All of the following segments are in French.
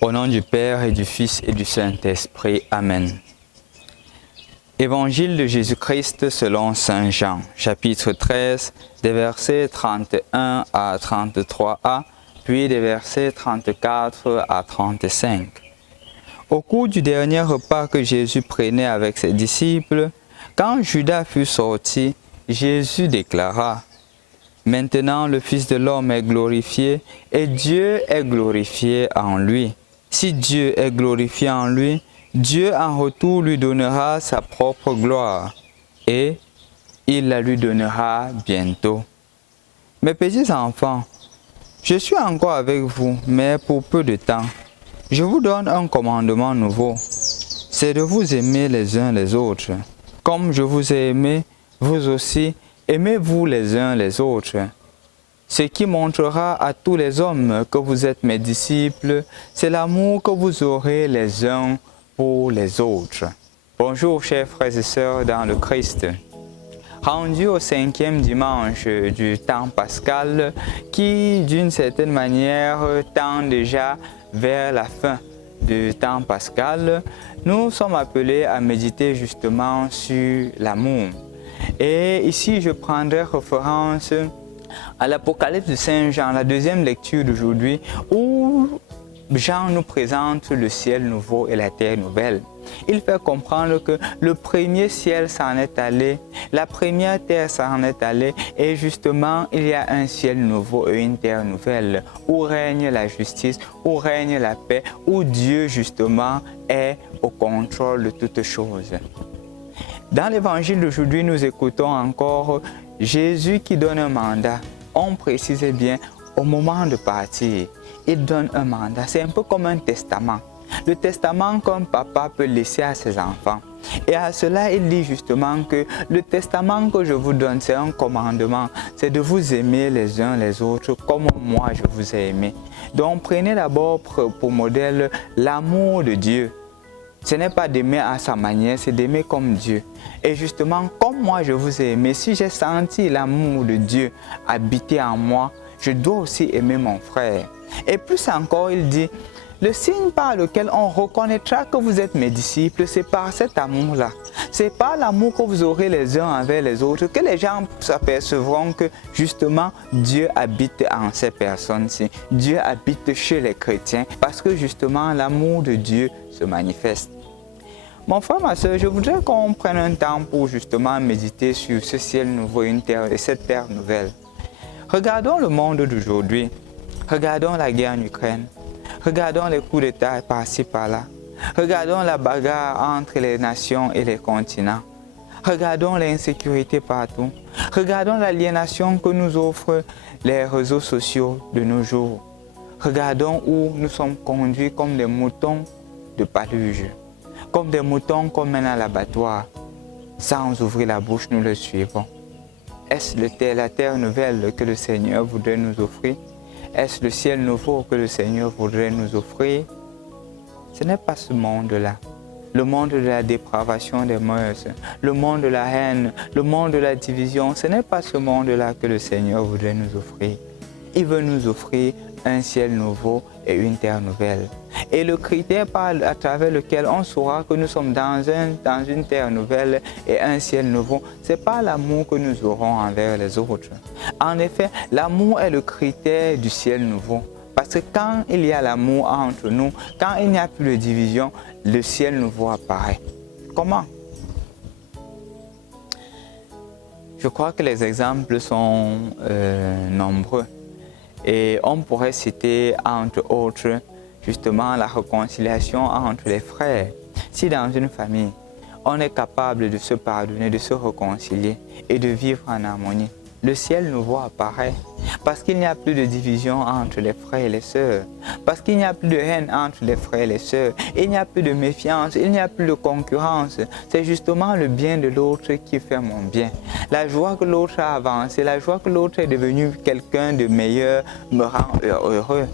Au nom du Père et du Fils et du Saint-Esprit. Amen. Évangile de Jésus-Christ selon Saint Jean, chapitre 13, des versets 31 à 33a, puis des versets 34 à 35. Au cours du dernier repas que Jésus prenait avec ses disciples, quand Judas fut sorti, Jésus déclara: « Maintenant le Fils de l'homme est glorifié et Dieu est glorifié en lui. Si Dieu est glorifié en lui, Dieu en retour lui donnera sa propre gloire et il la lui donnera bientôt. Mes petits enfants, je suis encore avec vous, mais pour peu de temps. Je vous donne un commandement nouveau, c'est de vous aimer les uns les autres. Comme je vous ai aimé, vous aussi, aimez-vous les uns les autres. Ce qui montrera à tous les hommes que vous êtes mes disciples, c'est l'amour que vous aurez les uns pour les autres. » Bonjour chers frères et sœurs dans le Christ. Rendu au 5e dimanche du temps pascal, qui d'une certaine manière tend déjà vers la fin du temps pascal, nous sommes appelés à méditer justement sur l'amour. Et ici, je prendrai référence à l'Apocalypse de Saint Jean, la deuxième lecture d'aujourd'hui, où Jean nous présente le ciel nouveau et la terre nouvelle. Il fait comprendre que le premier ciel s'en est allé, la première terre s'en est allée, et justement, il y a un ciel nouveau et une terre nouvelle, où règne la justice, où règne la paix, où Dieu justement est au contrôle de toutes choses. Dans l'évangile d'aujourd'hui, nous écoutons encore Jésus qui donne un mandat. On précise bien au moment de partir, il donne un mandat. C'est un peu comme un testament. Le testament qu'un papa peut laisser à ses enfants. Et à cela, il dit justement que le testament que je vous donne, c'est un commandement. C'est de vous aimer les uns les autres comme moi je vous ai aimé. Donc prenez d'abord pour modèle l'amour de Dieu. Ce n'est pas d'aimer à sa manière, c'est d'aimer comme Dieu. Et justement, comme moi je vous ai aimé, si j'ai senti l'amour de Dieu habiter en moi, je dois aussi aimer mon frère. Et plus encore, il dit, le signe par lequel on reconnaîtra que vous êtes mes disciples, c'est par cet amour-là. C'est par l'amour que vous aurez les uns envers les autres que les gens s'apercevront que justement Dieu habite en ces personnes-ci. Dieu habite chez les chrétiens parce que justement l'amour de Dieu se manifeste. Mon frère, ma soeur, je voudrais qu'on prenne un temps pour justement méditer sur ce ciel nouveau et cette terre nouvelle. Regardons le monde d'aujourd'hui. Regardons la guerre en Ukraine. Regardons les coups d'État par-ci, par-là. Regardons la bagarre entre les nations et les continents. Regardons l'insécurité partout. Regardons l'aliénation que nous offrent les réseaux sociaux de nos jours. Regardons où nous sommes conduits comme des moutons de paluge. Comme des moutons qu'on mène à l'abattoir. Sans ouvrir la bouche, nous le suivons. Est-ce la terre nouvelle que le Seigneur voudrait nous offrir? Est-ce le ciel nouveau que le Seigneur voudrait nous offrir? Ce n'est pas ce monde-là. Le monde de la dépravation des mœurs, le monde de la haine, le monde de la division, ce n'est pas ce monde-là que le Seigneur voudrait nous offrir. Il veut nous offrir un ciel nouveau et une terre nouvelle. Et le critère à travers lequel on saura que nous sommes dans une terre nouvelle et un ciel nouveau, c'est pas l'amour que nous aurons envers les autres. En effet, l'amour est le critère du ciel nouveau. Parce que quand il y a l'amour entre nous, quand il n'y a plus de division, le ciel nouveau apparaît. Comment? Je crois que les exemples sont nombreux. Et on pourrait citer, entre autres, justement la réconciliation entre les frères. Si dans une famille, on est capable de se pardonner, de se réconcilier et de vivre en harmonie, le ciel nouveau apparaît. Parce qu'il n'y a plus de division entre les frères et les sœurs. Parce qu'il n'y a plus de haine entre les frères et les sœurs. Il n'y a plus de méfiance, il n'y a plus de concurrence. C'est justement le bien de l'autre qui fait mon bien. La joie que l'autre a avancé, la joie que l'autre est devenu quelqu'un de meilleur me rend heureux.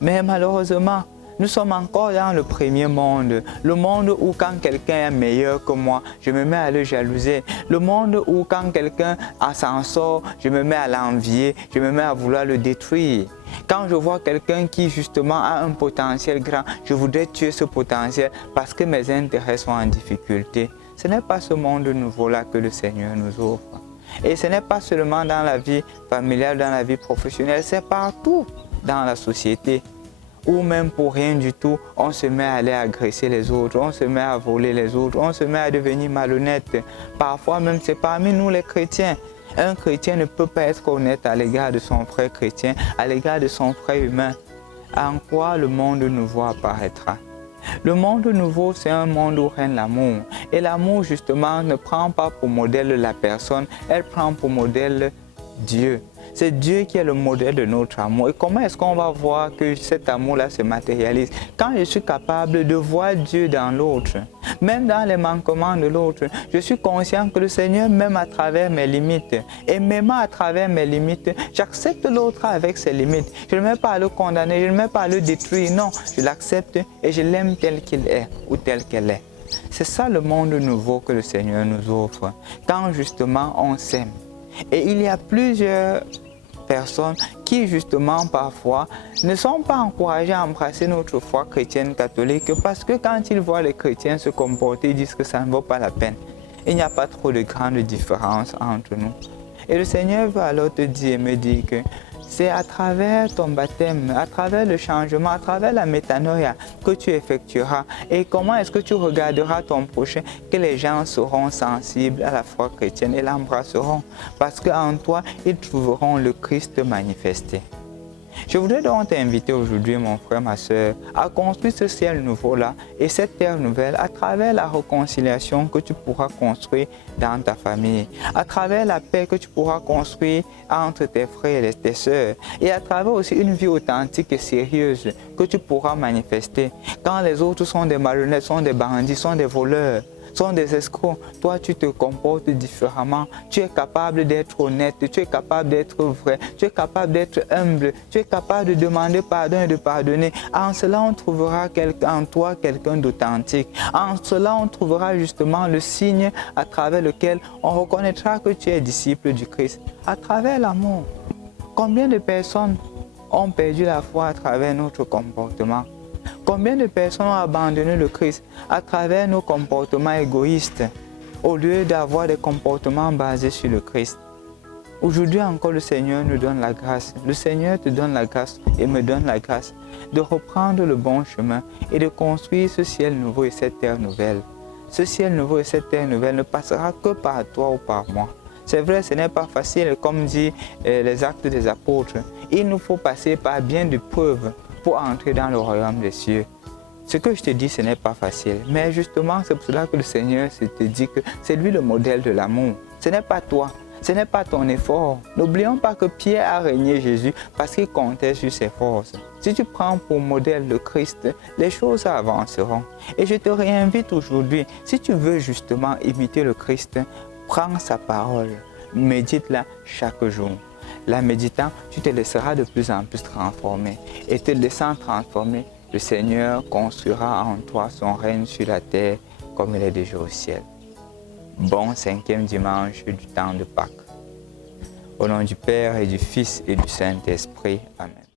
Mais malheureusement, Nous sommes encore dans le premier monde, le monde où quand quelqu'un est meilleur que moi, je me mets à le jalouser. Le monde où quand quelqu'un s'en sort, je me mets à l'envier, je me mets à vouloir le détruire. Quand je vois quelqu'un qui justement a un potentiel grand, je voudrais tuer ce potentiel parce que mes intérêts sont en difficulté. Ce n'est pas ce monde nouveau-là que le Seigneur nous offre. Et ce n'est pas seulement dans la vie familiale, dans la vie professionnelle, c'est partout dans la société. Ou même pour rien du tout, on se met à aller agresser les autres, on se met à voler les autres, on se met à devenir malhonnête. Parfois même c'est parmi nous les chrétiens. Un chrétien ne peut pas être honnête à l'égard de son frère chrétien, à l'égard de son frère humain. En quoi le monde nouveau apparaîtra? Le monde nouveau, c'est un monde où règne l'amour. Et l'amour, justement, ne prend pas pour modèle la personne, elle prend pour modèle Dieu. C'est Dieu qui est le modèle de notre amour. Et comment est-ce qu'on va voir que cet amour-là se matérialise? Quand je suis capable de voir Dieu dans l'autre, même dans les manquements de l'autre, je suis conscient que le Seigneur m'aime à travers mes limites. Et m'aimant à travers mes limites, j'accepte l'autre avec ses limites. Je ne mets pas à le condamner, je ne mets pas à le détruire. Non, je l'accepte et je l'aime tel qu'il est ou tel qu'elle est. C'est ça le monde nouveau que le Seigneur nous offre. Quand justement on s'aime. Et il y a plusieurs personnes qui justement parfois ne sont pas encouragées à embrasser notre foi chrétienne catholique parce que quand ils voient les chrétiens se comporter, ils disent que ça ne vaut pas la peine. Il n'y a pas trop de grande différence entre nous. Et le Seigneur veut alors te dire et me dire que c'est à travers ton baptême, à travers le changement, à travers la métanoïa que tu effectueras. Et comment est-ce que tu regarderas ton prochain que les gens seront sensibles à la foi chrétienne et l'embrasseront. Parce qu'en toi, ils trouveront le Christ manifesté. Je voudrais donc t'inviter aujourd'hui, mon frère, ma soeur, à construire ce ciel nouveau-là et cette terre nouvelle à travers la réconciliation que tu pourras construire dans ta famille, à travers la paix que tu pourras construire entre tes frères et tes sœurs, et à travers aussi une vie authentique et sérieuse que tu pourras manifester. Quand les autres sont des malhonnêtes, sont des bandits, sont des voleurs, sont des escrocs, toi tu te comportes différemment, tu es capable d'être honnête, tu es capable d'être vrai, tu es capable d'être humble, tu es capable de demander pardon et de pardonner. En cela on trouvera en toi quelqu'un d'authentique. En cela on trouvera justement le signe à travers lequel on reconnaîtra que tu es disciple du Christ, à travers l'amour. Combien de personnes ont perdu la foi à travers notre comportement? Combien de personnes ont abandonné le Christ à travers nos comportements égoïstes au lieu d'avoir des comportements basés sur le Christ? Aujourd'hui encore, le Seigneur nous donne la grâce. Le Seigneur te donne la grâce et me donne la grâce de reprendre le bon chemin et de construire ce ciel nouveau et cette terre nouvelle. Ce ciel nouveau et cette terre nouvelle ne passera que par toi ou par moi. C'est vrai, ce n'est pas facile, comme dit les Actes des Apôtres. Il nous faut passer par bien de preuves pour entrer dans le royaume des cieux. Ce que je te dis, ce n'est pas facile. Mais justement, c'est pour cela que le Seigneur te dit que c'est lui le modèle de l'amour. Ce n'est pas toi, ce n'est pas ton effort. N'oublions pas que Pierre a régné Jésus parce qu'il comptait sur ses forces. Si tu prends pour modèle le Christ, les choses avanceront. Et je te réinvite aujourd'hui, si tu veux justement imiter le Christ, prends sa parole, médite-la chaque jour. La méditant, tu te laisseras de plus en plus transformer. Et te laissant transformer, le Seigneur construira en toi son règne sur la terre comme il est déjà au ciel. Bon 5e dimanche du temps de Pâques. Au nom du Père et du Fils et du Saint-Esprit. Amen.